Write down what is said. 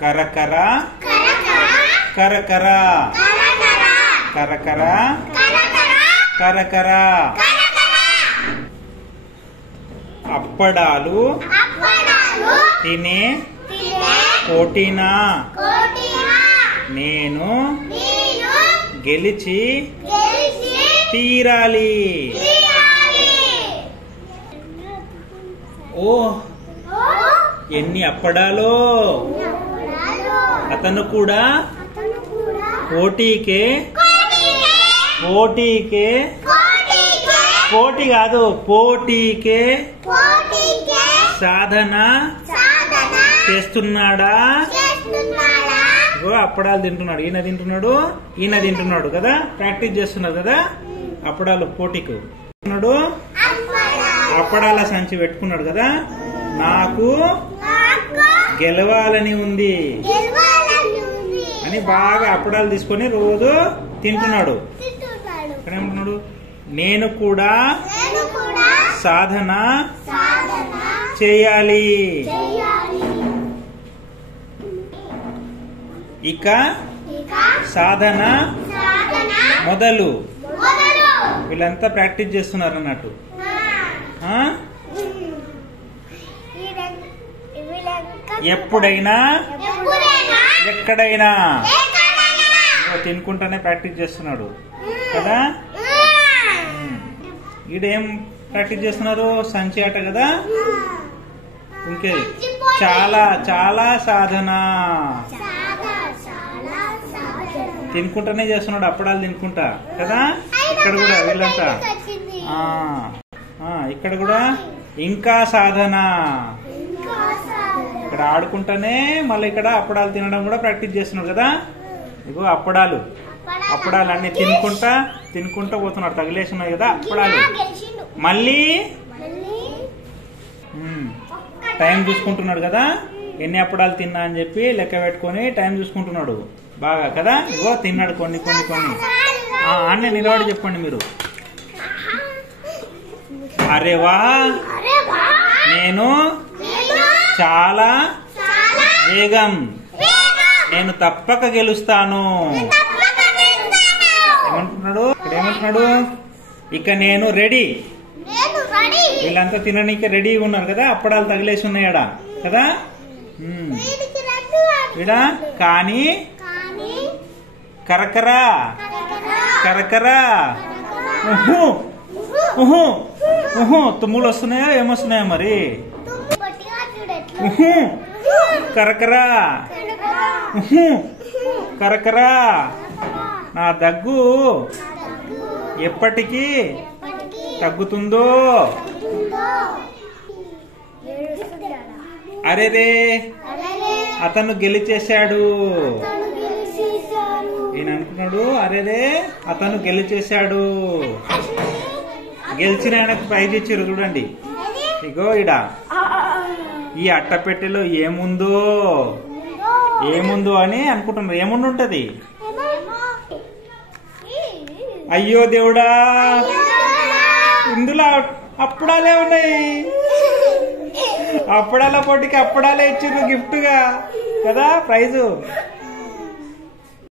కరకర కరకర కరకర కరకర అప్పడాలు తినే పోటీనా నేను గెలిచి తీరాలి. ఓ ఎన్ని అప్పడాలో అతను కూడా పోటీకే పోటీ కాదు పోటీకే సాధన చేస్తున్నాడా? అప్పడాలు తింటున్నాడు. ఈయన తింటున్నాడు కదా, ప్రాక్టీస్ చేస్తున్నారు కదా అప్పడాలు పోటీకు. అప్పడాల సంచి పెట్టుకున్నాడు కదా, నాకు గెలవాలని ఉంది అని బాగా అప్పడాలు తీసుకొని రోజు తింటున్నాడు. ఇక్కడ ఏమంటున్నాడు? నేను కూడా సాధన చేయాలి. ఇక సాధన మొదలు. వీళ్ళంతా ప్రాక్టీస్ చేస్తున్నారు అన్నట్టు. ఎప్పుడైనా ఎక్కడైనా తినుకుంటానే ప్రాక్టీస్ చేస్తున్నాడు కదా. ఈడేం ప్రాక్టీస్ చేస్తున్నారు? సంచి ఆట కదా. ఇంకే చాలా చాలా సాధన తినుకుంటానే చేస్తున్నాడు, అప్పడాలు తినుకుంటా కదా. ఇక్కడ కూడా వీళ్ళంతా ఇక్కడ కూడా ఇంకా సాధన. ఇక్కడ ఆడుకుంటానే మళ్ళీ ఇక్కడ అప్పడాలు తినడం కూడా ప్రాక్టీస్ చేస్తున్నాడు కదా. ఇగో అప్పడాలు అన్ని తినుకుంటా పోతున్నాడు. తగిలేసి ఉన్నాయి కదా అప్పడాలు. మళ్ళీ టైం చూసుకుంటున్నాడు కదా, ఎన్ని అప్పడాలు తిన్నా అని చెప్పి లెక్క పెట్టుకొని టైం చూసుకుంటున్నాడు బాగా కదా. ఇగో తిన్నాడు కొన్ని. అన్నీ నిలబడి చెప్పండి మీరు. అరే వా, నేను చాలా వేగం, నేను తప్పక గెలుస్తాను. ఏమంటున్నాడు? ఇక్కడ ఏమంటున్నాడు? ఇక నేను రెడీ. వీళ్ళంతా తినడానికి రెడీగా ఉన్నారు కదా, అప్పడాలు తగిలేసి ఉన్నాయడా కదా. ఇడా కానీ కరకరా కరకరా తుమ్ములు వస్తున్నాయో ఏమొస్తున్నాయో మరి. కరకరా కరకరా నా దగ్గు ఎప్పటికీ తగ్గుతుందో. అరేరే అతను గెలిచేశాడు. ఈయన అనుకున్నాడు, అరేరే అతను గెలిచేశాడు. గెలిచిన ఆయనకు ప్రైజ్ ఇచ్చారు చూడండి. ఇగో ఇడ ఈ అట్టపెట్టెలో ఏముందో అని అనుకుంటున్నారు. ఏముండుంటది? అయ్యో దేవుడా, ఇందులో అప్పడాలే ఉన్నాయి. అప్పడాల పోటీకి అప్పడాలే ఇచ్చారు గిఫ్ట్ గా కదా, ప్రైజు.